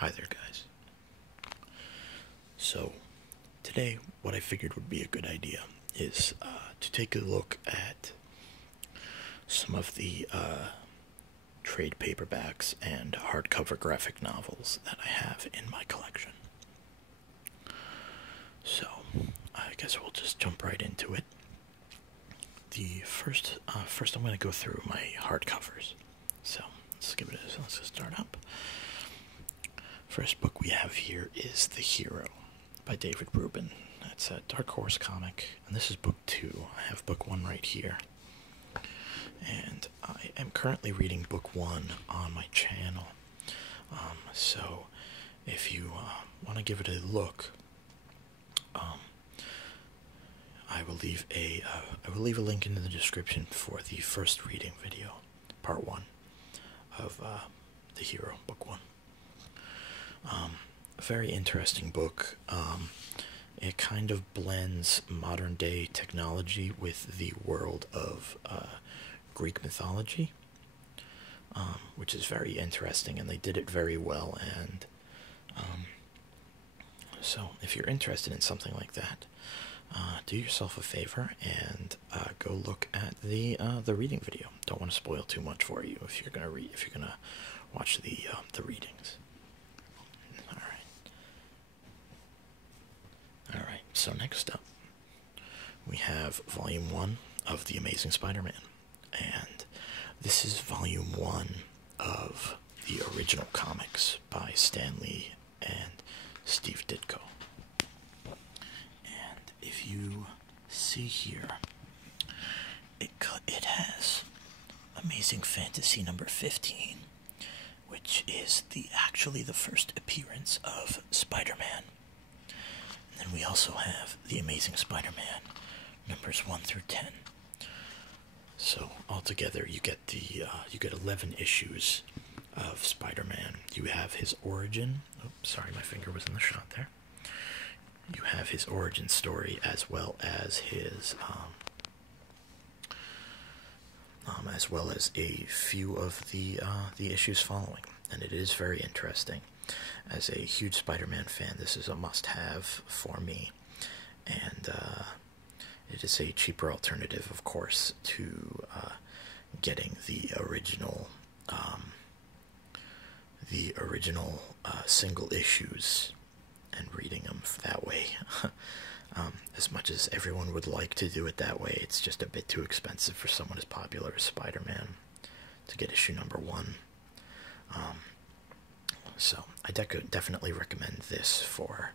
Hi there, guys. So, today, what I figured would be a good idea is to take a look at some of the trade paperbacks and hardcover graphic novels that I have in my collection. So, I guess we'll just jump right into it. The first I'm going to go through my hardcovers. So, let's just start up. First book we have here is The Hero by David Rubin. That's a Dark Horse comic, and this is book 2. I have book 1 right here. And I am currently reading book 1 on my channel. So if you want to give it a look, I will leave a link in the description for the first reading video, part 1 of The Hero, book 1. A very interesting book. It kind of blends modern day technology with the world of Greek mythology, which is very interesting, and they did it very well. And so if you're interested in something like that, do yourself a favor and go look at the reading video. Don't want to spoil too much for you if you're gonna watch the readings. Alright, so next up, we have Volume 1 of The Amazing Spider-Man, and this is Volume 1 of the original comics by Stan Lee and Steve Ditko. And if you see here, it has Amazing Fantasy number 15, which is actually the first appearance of Spider-Man. And we also have The Amazing Spider-Man, numbers 1 through 10. So altogether, you get 11 issues of Spider-Man. You have his origin. Oops, sorry, my finger was in the shot there. You have his origin story as well as a few of the issues following, and it is very interesting. As a huge Spider-Man fan, this is a must-have for me, and it is a cheaper alternative, of course, to getting the original single issues and reading them that way. As much as everyone would like to do it that way, it's just a bit too expensive for someone as popular as Spider-Man to get issue number 1. So I definitely recommend this for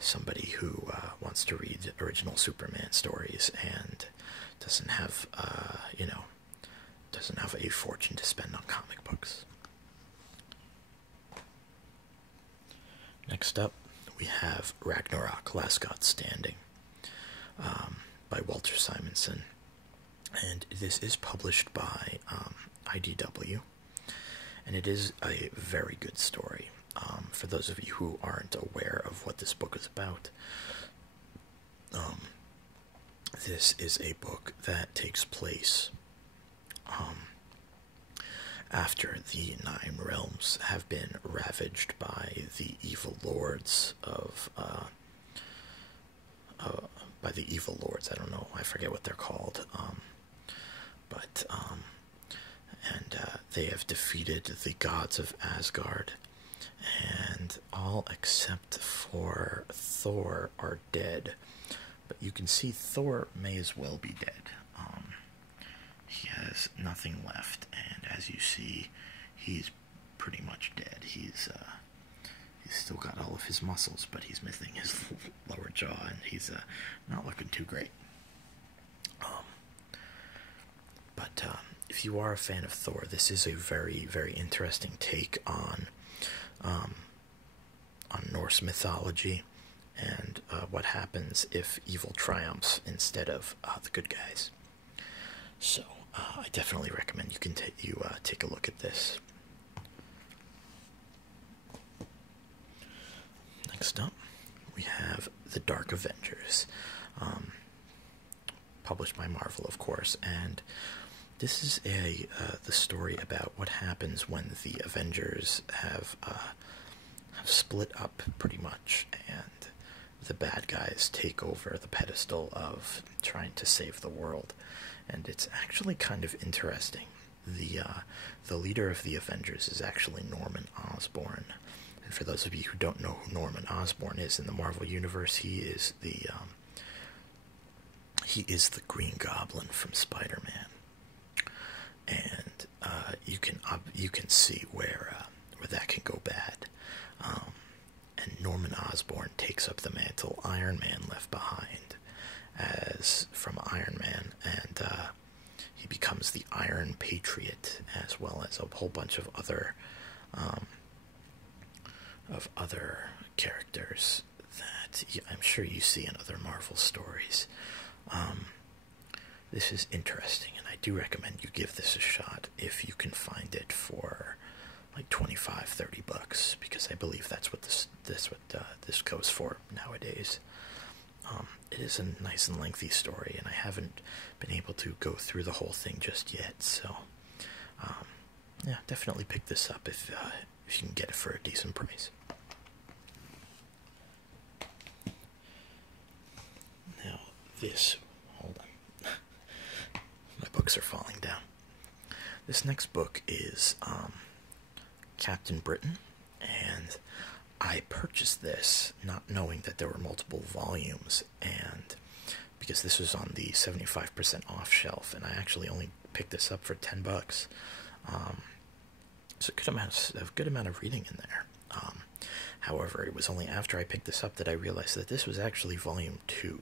somebody who wants to read original Superman stories and doesn't have a fortune to spend on comic books. Next up, we have Ragnarok: Last God Standing by Walter Simonson, and this is published by IDW. And it is a very good story. For those of you who aren't aware of what this book is about, this is a book that takes place after the 9 realms have been ravaged by the evil lords of I don't know, I forget what they're called, and they have defeated the gods of Asgard, and all except for Thor are dead. But you can see Thor may as well be dead. He has nothing left, and as you see, he's pretty much dead. He's still got all of his muscles, but he's missing his lower jaw, and he's not looking too great. If you are a fan of Thor, this is a very, very interesting take on Norse mythology and what happens if evil triumphs instead of the good guys. So I definitely recommend you take a look at this. Next up, we have The Dark Avengers, published by Marvel, of course, and this is the story about what happens when the Avengers have split up pretty much, and the bad guys take over the pedestal of trying to save the world. And it's actually kind of interesting. The leader of the Avengers is actually Norman Osborn. And for those of you who don't know who Norman Osborn is in the Marvel Universe, he is the Green Goblin from Spider-Man. And you can see where that can go bad. And Norman Osborn takes up the mantle Iron Man left behind as from Iron Man, and he becomes the Iron Patriot, as well as a whole bunch of other characters that I'm sure you see in other Marvel stories. This is interesting, and I do recommend you give this a shot if you can find it for like $25-30, because I believe that's what this goes for nowadays. It is a nice and lengthy story, and I haven't been able to go through the whole thing just yet. So, yeah, definitely pick this up if you can get it for a decent price. Now, hold on, my books are falling down. This next book is Captain Britain, and I purchased this not knowing that there were multiple volumes, and because this was on the 75% off shelf, and I actually only picked this up for $10. So a good amount of reading in there. However, it was only after I picked this up that I realized that this was actually volume 2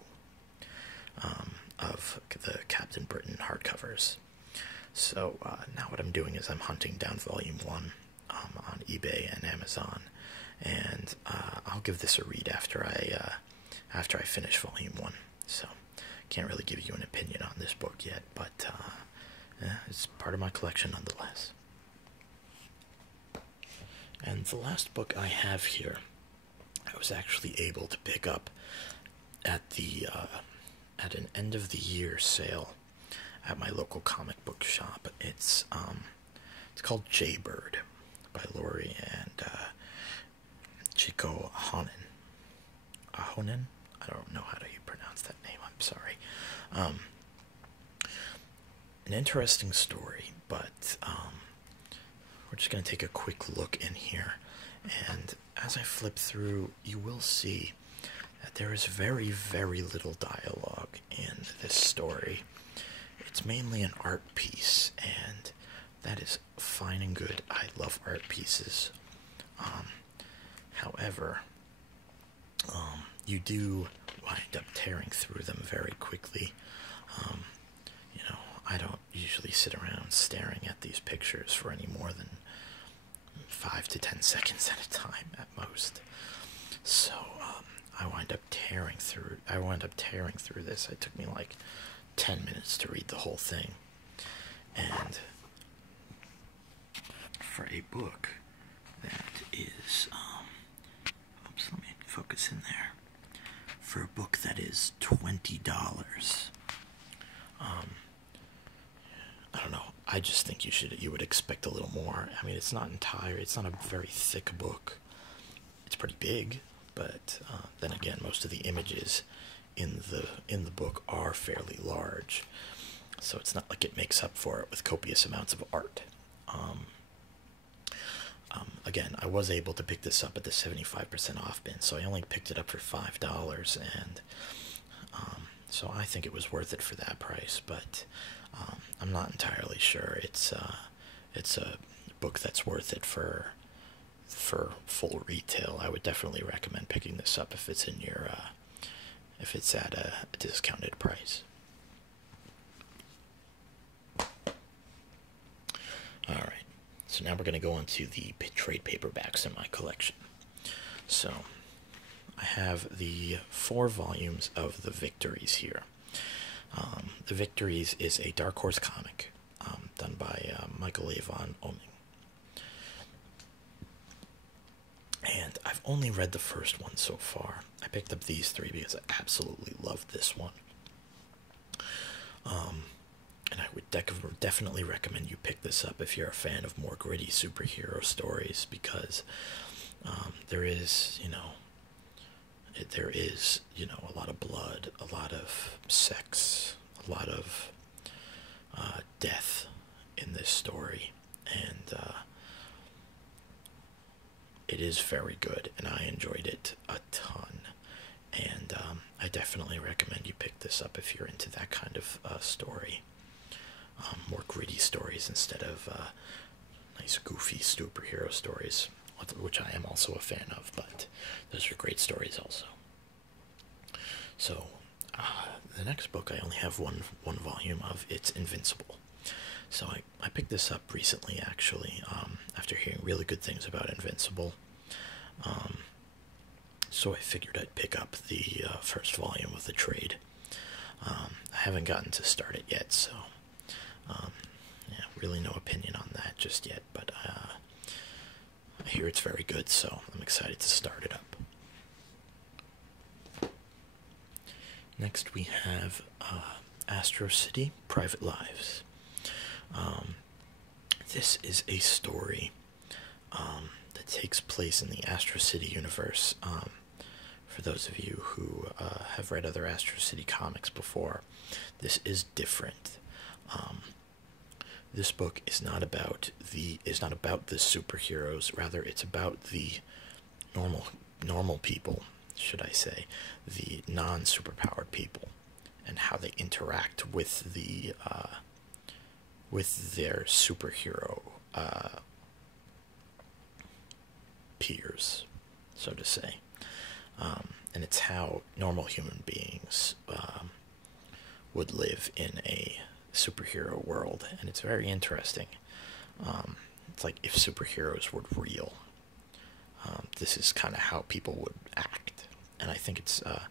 of the Captain Britain hardcovers. So now what I'm doing is I'm hunting down volume 1 on eBay and Amazon, and I'll give this a read after I finish volume 1. So can't really give you an opinion on this book yet, but it's part of my collection nonetheless. And the last book I have here, I was actually able to pick up at an end of the year sale at my local comic book shop. It's called Jaybird by Lori and Chico Ahonen. Ahonen? I don't know how to pronounce that name, I'm sorry. An interesting story, but we're just going to take a quick look in here, and as I flip through, you will see that there is very, very little dialogue in this story. It's mainly an art piece, and that is fine and good. I love art pieces. However, you do wind up tearing through them very quickly. I don't usually sit around staring at these pictures for any more than 5 to 10 seconds at a time at most. So I wind up tearing through this. It took me like 10 minutes to read the whole thing. And for a book that is let me focus in there. For a book that is $20, I don't know. I just think you would expect a little more. I mean, it's not a very thick book. It's pretty big, but then again, most of the images in the book are fairly large, so it's not like it makes up for it with copious amounts of art. Again, I was able to pick this up at the 75% off bin, so I only picked it up for $5, and so I think it was worth it for that price. But I'm not entirely sure it's a book that's worth it for full retail. I would definitely recommend picking this up if it's if it's at a discounted price. All right. So now we're going to go on to the trade paperbacks in my collection. So I have the 4 volumes of The Victories here. The Victories is a Dark Horse comic done by Michael Avon Oeming. And I've only read the first one so far. I picked up these 3 because I absolutely loved this one. and I would definitely recommend you pick this up if you're a fan of more gritty superhero stories, because there is, a lot of blood, a lot of sex, a lot of death in this story, and it is very good, and I enjoyed it a ton. And I definitely recommend you pick this up if you're into that kind of story. More gritty stories instead of nice, goofy superhero stories, which I am also a fan of, but those are great stories also. So, the next book I only have one volume of. It's Invincible. So I picked this up recently, actually, after hearing really good things about Invincible. So I figured I'd pick up the first volume of the trade. I haven't gotten to start it yet, so yeah, really no opinion on that just yet, but I hear it's very good, so I'm excited to start it up. Next we have Astro City, Private Lives. This is a story that takes place in the Astro City universe. For those of you who have read other Astro City comics before, this is different. This book is not about the superheroes. Rather, it's about the normal people, should I say, the non-superpowered people, and how they interact with their superhero peers, so to say. And it's how normal human beings would live in a superhero world, and it's very interesting. It's like if superheroes were real. This is kind of how people would act, and I think it's a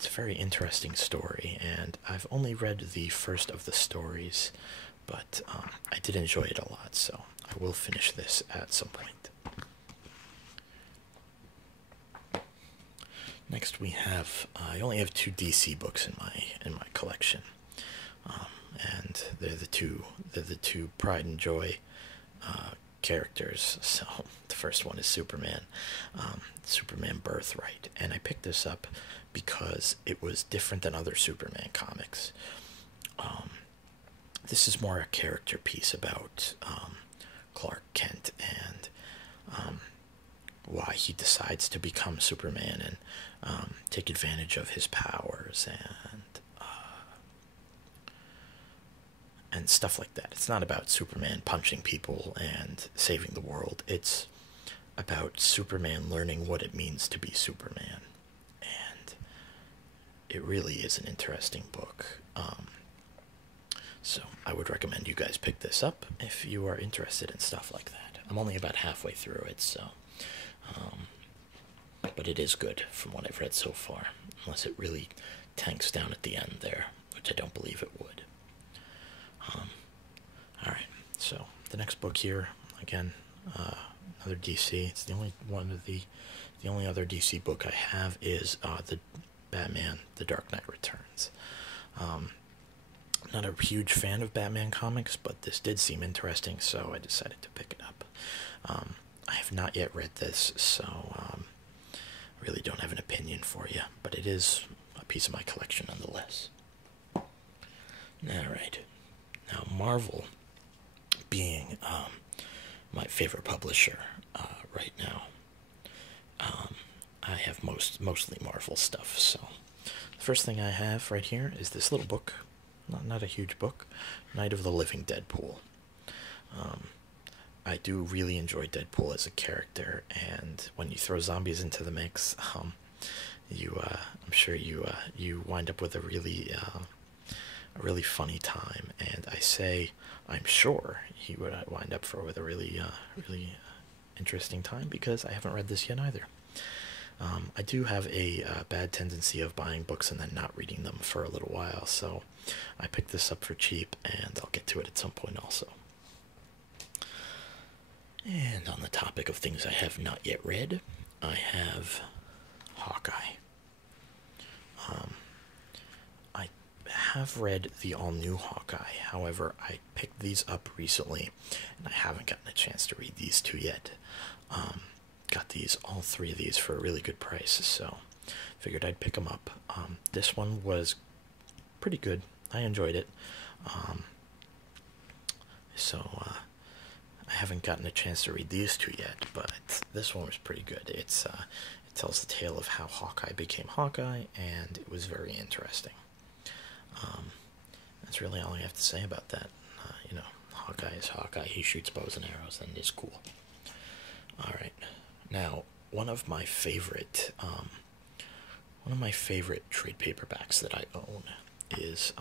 very interesting story. And I've only read the first of the stories, but I did enjoy it a lot, so I will finish this at some point. Next we have, I only have 2 DC books in my collection, and they're the two pride and joy characters. So the first one is Superman, Superman Birthright, and I picked this up because it was different than other Superman comics. This is more a character piece about Clark Kent and why he decides to become Superman and take advantage of his powers and stuff like that. It's not about Superman punching people and saving the world. It's about Superman learning what it means to be Superman, and it really is an interesting book. So I would recommend you guys pick this up if you are interested in stuff like that. I'm only about halfway through it, so but it is good from what I've read so far, unless it really tanks down at the end there, which I don't believe it would. Alright, so the next book here, again, another DC. It's the only other DC book I have is the Batman, The Dark Knight Returns. I'm not a huge fan of Batman comics, but this did seem interesting, so I decided to pick it up. I have not yet read this, so really don't have an opinion for you, but it is a piece of my collection nonetheless. Alright, now Marvel being my favorite publisher right now, I have mostly Marvel stuff. So the first thing I have right here is this little book, not a huge book, Night of the Living Deadpool. I do really enjoy Deadpool as a character, and when you throw zombies into the mix, I'm sure you wind up with a really funny time. And I say I'm sure he would wind up with a really interesting time, because I haven't read this yet either. I do have a bad tendency of buying books and then not reading them for a little while, so I picked this up for cheap, and I'll get to it at some point also. And on the topic of things I have not yet read, I have Hawkeye. I have read the all-new Hawkeye. However, I picked these up recently, and I haven't gotten a chance to read these two yet. Got all three of these for a really good price, so figured I'd pick them up. This one was pretty good. I enjoyed it. I haven't gotten a chance to read these two yet, but this one was pretty good. It tells the tale of how Hawkeye became Hawkeye, and it was very interesting. That's really all I have to say about that. Hawkeye is Hawkeye. He shoots bows and arrows, and it's cool. All right, now one of my favorite trade paperbacks that I own is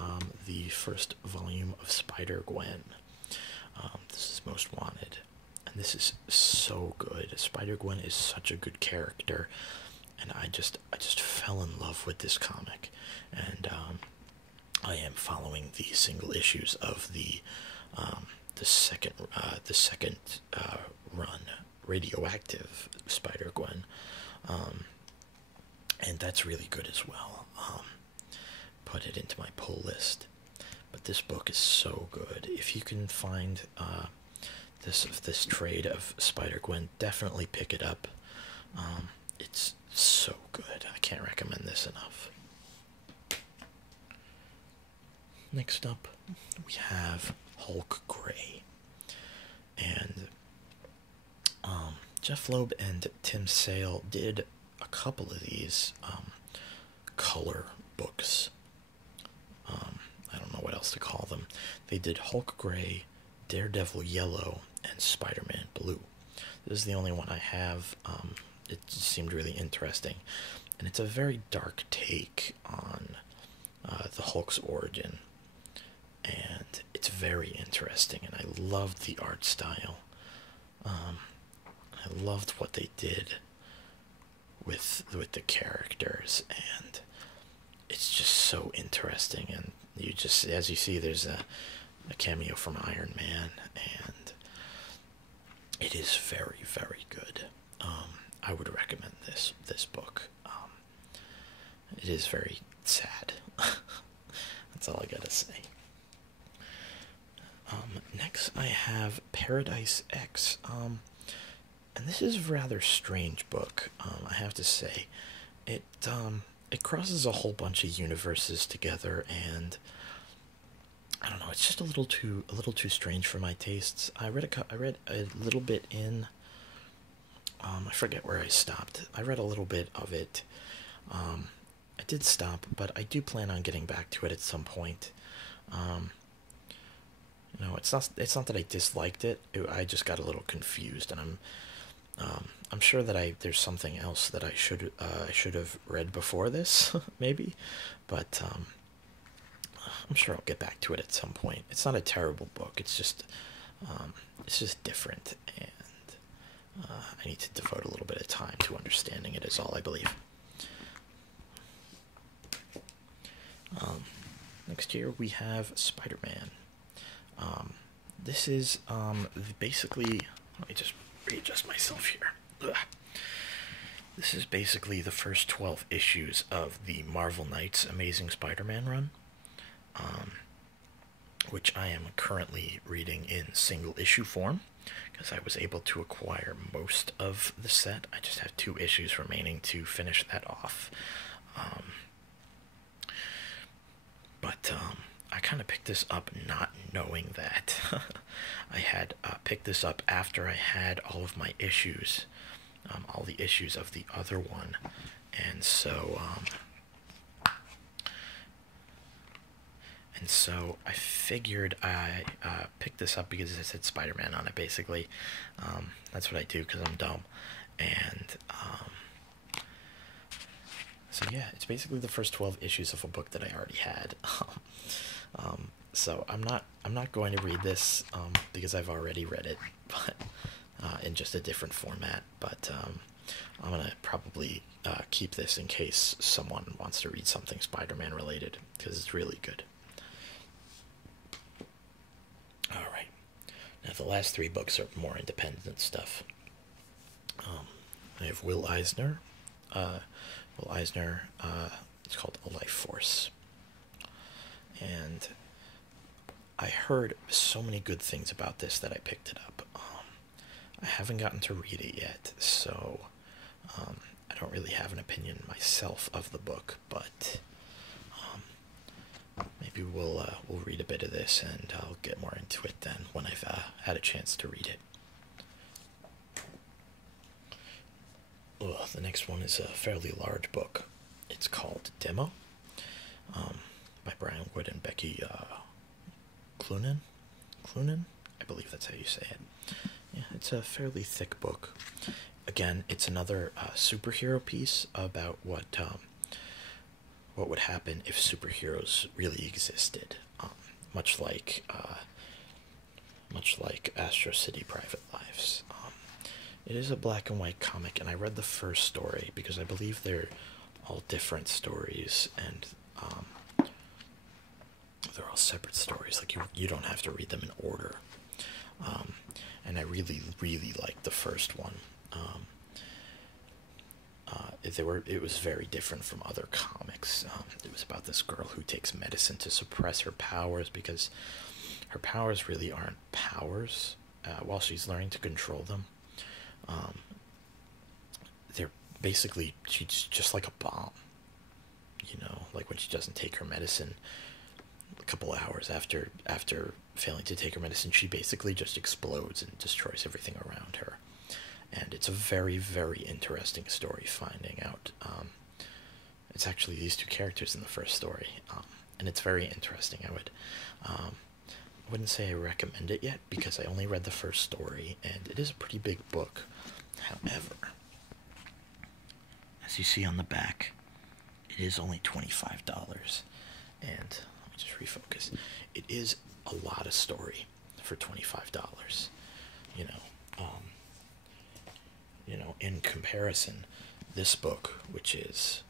the first volume of Spider-Gwen. This is Most Wanted, and this is so good. Spider-Gwen is such a good character, and I just fell in love with this comic, and I am following the single issues of the second run, Radioactive Spider-Gwen, and that's really good as well. Put it into my pull list. But this book is so good. If you can find this trade of Spider-Gwen, definitely pick it up. It's so good. I can't recommend this enough. Next up, we have Hulk Gray. And Jeff Loeb and Tim Sale did a couple of these color books. I don't know what else to call them. They did Hulk Gray, Daredevil Yellow, and Spider-Man Blue. This is the only one I have. It just seemed really interesting. And it's a very dark take on the Hulk's origin. And it's very interesting, and I loved the art style. I loved what they did with the characters, and it's just so interesting. And as you see, there's a cameo from Iron Man, and it is very, very good. I would recommend this book. It is very sad. That's all I gotta say. Next, I have Paradise X. And this is a rather strange book. I have to say, it crosses a whole bunch of universes together, and I don't know. It's just a little too strange for my tastes. I read a little bit in. I forget where I stopped. I read a little bit of it. I did stop, but I do plan on getting back to it at some point. It's not that I disliked it. I just got a little confused, and I'm sure that there's something else that I should have read before this, maybe, but I'm sure I'll get back to it at some point. It's not a terrible book. It's just different, and I need to devote a little bit of time to understanding it. Is all I believe. Next year we have Spider-Man. This is basically, let me just readjust myself here. Ugh. This is basically the first 12 issues of the Marvel Knights Amazing Spider-Man run, which I am currently reading in single issue form, because I was able to acquire most of the set. I just have 2 issues remaining to finish that off. But I kind of picked this up not knowing that. I had picked this up after I had all of my issues, all the issues of the other one, and so I figured I picked this up because it said Spider-Man on it. Basically, that's what I do because I'm dumb, and so yeah, it's basically the first 12 issues of a book that I already had. So I'm not going to read this because I've already read it, but in just a different format. But I'm gonna probably keep this in case someone wants to read something Spider-Man related, because it's really good. All right, now the last 3 books are more independent stuff. I have Will Eisner. It's called A Life Force. and I heard so many good things about this that I picked it up. I haven't gotten to read it yet, so I don't really have an opinion myself of the book, but maybe we'll read a bit of this, and I'll get more into it then when I've had a chance to read it. The next one is a fairly large book. It's called Demo, by Brian Wood and Becky Cloonan. I believe that's how you say it. Yeah, it's a fairly thick book. Again, it's another superhero piece about what would happen if superheroes really existed, much like Astro City Private Lives. It is a black and white comic, and I read the first story because I believe they're all different stories, and they're all separate stories. Like you don't have to read them in order. And I really liked the first one. It was very different from other comics. It was about this girl who takes medicine to suppress her powers because her powers really aren't powers while she's learning to control them. They're basically, she's just like a bomb, like when she doesn't take her medicine a couple hours after failing to take her medicine, she basically just explodes and destroys everything around her. And it's a very, very interesting story finding out. It's actually these two characters in the first story, and it's very interesting. I wouldn't say I recommend it yet because I only read the first story, and it is a pretty big book. However, as you see on the back, it is only $25, and let me just refocus. It is a lot of story for $25. In comparison, this book, which is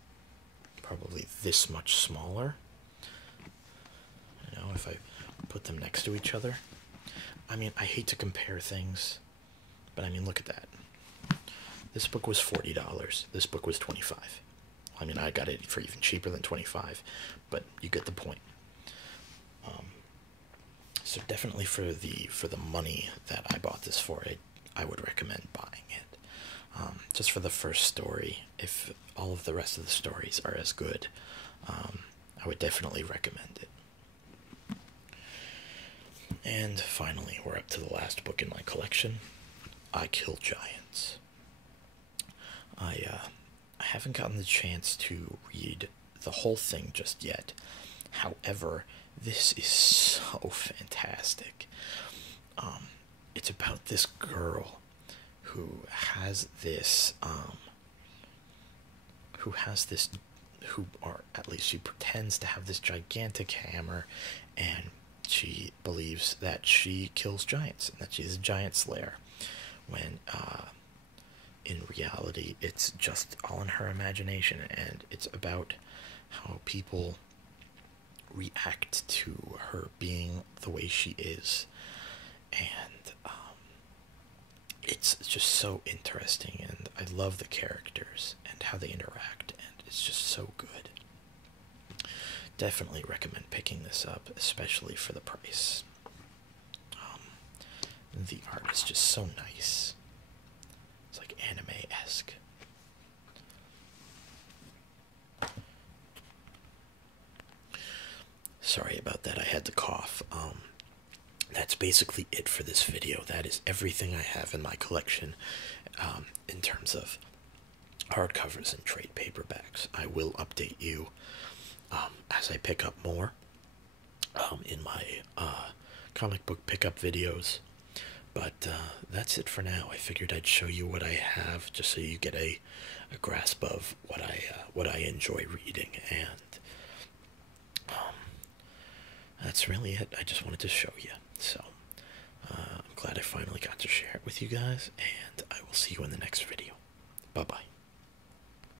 probably this much smaller, if I put them next to each other. I mean, I hate to compare things, but I mean, look at that. This book was $40. This book was $25. I mean, I got it for even cheaper than $25, but you get the point. So definitely for the money that I bought this for, I would recommend buying it. Just for the first story, if all of the rest of the stories are as good, I would definitely recommend it. And finally, we're up to the last book in my collection, I Kill Giants. I haven't gotten the chance to read the whole thing just yet. However, this is so fantastic. It's about this girl who has this, at least she pretends to have this gigantic hammer, and she believes that she kills giants and that she's a giant slayer, when in reality it's just all in her imagination, and it's about how people react to her being the way she is, and it's just so interesting, and I love the characters and how they interact, and it's just so good. Definitely recommend picking this up, especially for the price. The art is just so nice. It's like anime-esque. Sorry about that, I had to cough. That's basically it for this video. That is everything I have in my collection in terms of hardcovers and trade paperbacks. I will update you as I pick up more in my comic book pickup videos. But that's it for now. I figured I'd show you what I have, just so you get a grasp of what I enjoy reading, and that's really it. I just wanted to show you. So I'm glad I finally got to share it with you guys, and I will see you in the next video. Bye bye.